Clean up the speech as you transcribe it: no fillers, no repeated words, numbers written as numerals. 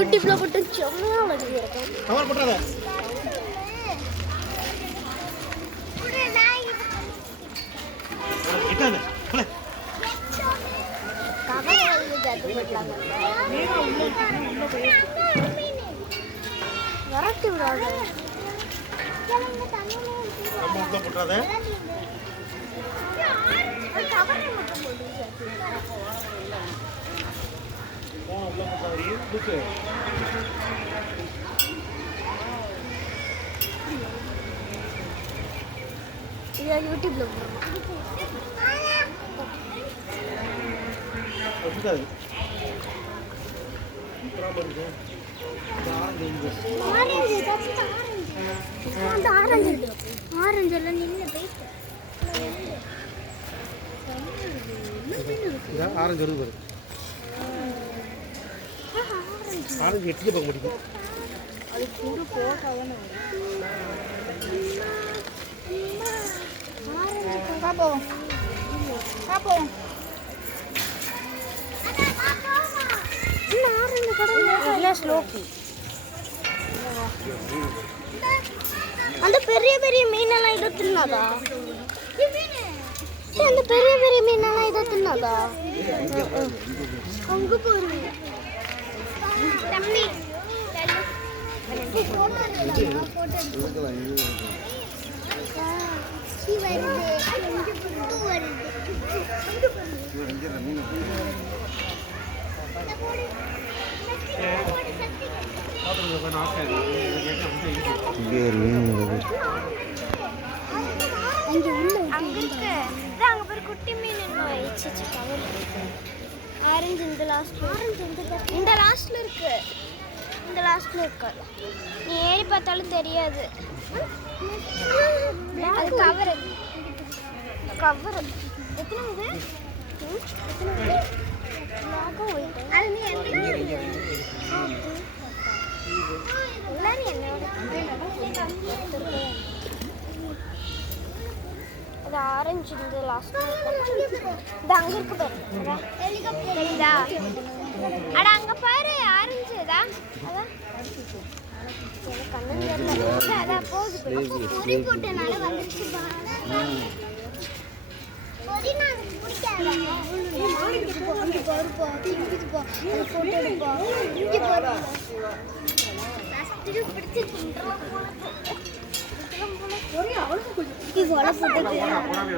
யூடியூப்ல போட்டு செம்மையா வருது. கவர் போடாத. கிட்டாத. போல. கவர் வருது அது போடலாம். வரட்டி விடாத. அம்மா உள்ள போடாத. கவர் மட்டும் போடு. உள்ள போடாதீ. லுக்கு. இது யூடியூப்ல போடுறோம். ஒட்டுக்காது. ஆரஞ்சு எல்லாம் நின்று போயிட்டு ஆரஞ்சு வருது பாரு. ஆரஞ்சு எட்டு பார்க்க முடியும். அது கூட போட்டாதானே பாப்போம் பாப்போம். ஆரஞ்சு கடை ஸ்லோக்கு. அந்த பெரிய பெரிய மீனெல்லாம் இதை தின்னாதா? அந்த பெரிய பெரிய மீனெல்லாம் இதை தின்னாதா? அங்க போறீங்க தம்பி. குட்டி மீன் ஆரஞ்சு இந்த லாஸ்ட்ல இருக்கு. இந்த லாஸ்ட்ல இருக்கு. நீ ஏறி பார்த்தாலும் தெரியாது. அது கவர் கவர் எத்தனை இது? அது ஆரஞ்சு இந்த லாஸ்ட் இது அங்க இருக்கு பாரு. தெரியுதா? அட அங்க பாரு ஆரஞ்சு தான். அதான் கண்ணு தெரியல. அதான் போகுது. பொடி போட்டனால வந்துருச்சு பாரு. பொடி நான் பிடிக்காத. இங்க பாரு பா. இங்க பா. அது போட்டோ எடுப்பா. இங்க பாரு. ஃபர்ஸ்ட் பிடிச்சு தின்றோம் போல. ஒரே அவளுக்கு கொஞ்சம் இது வள போட்டு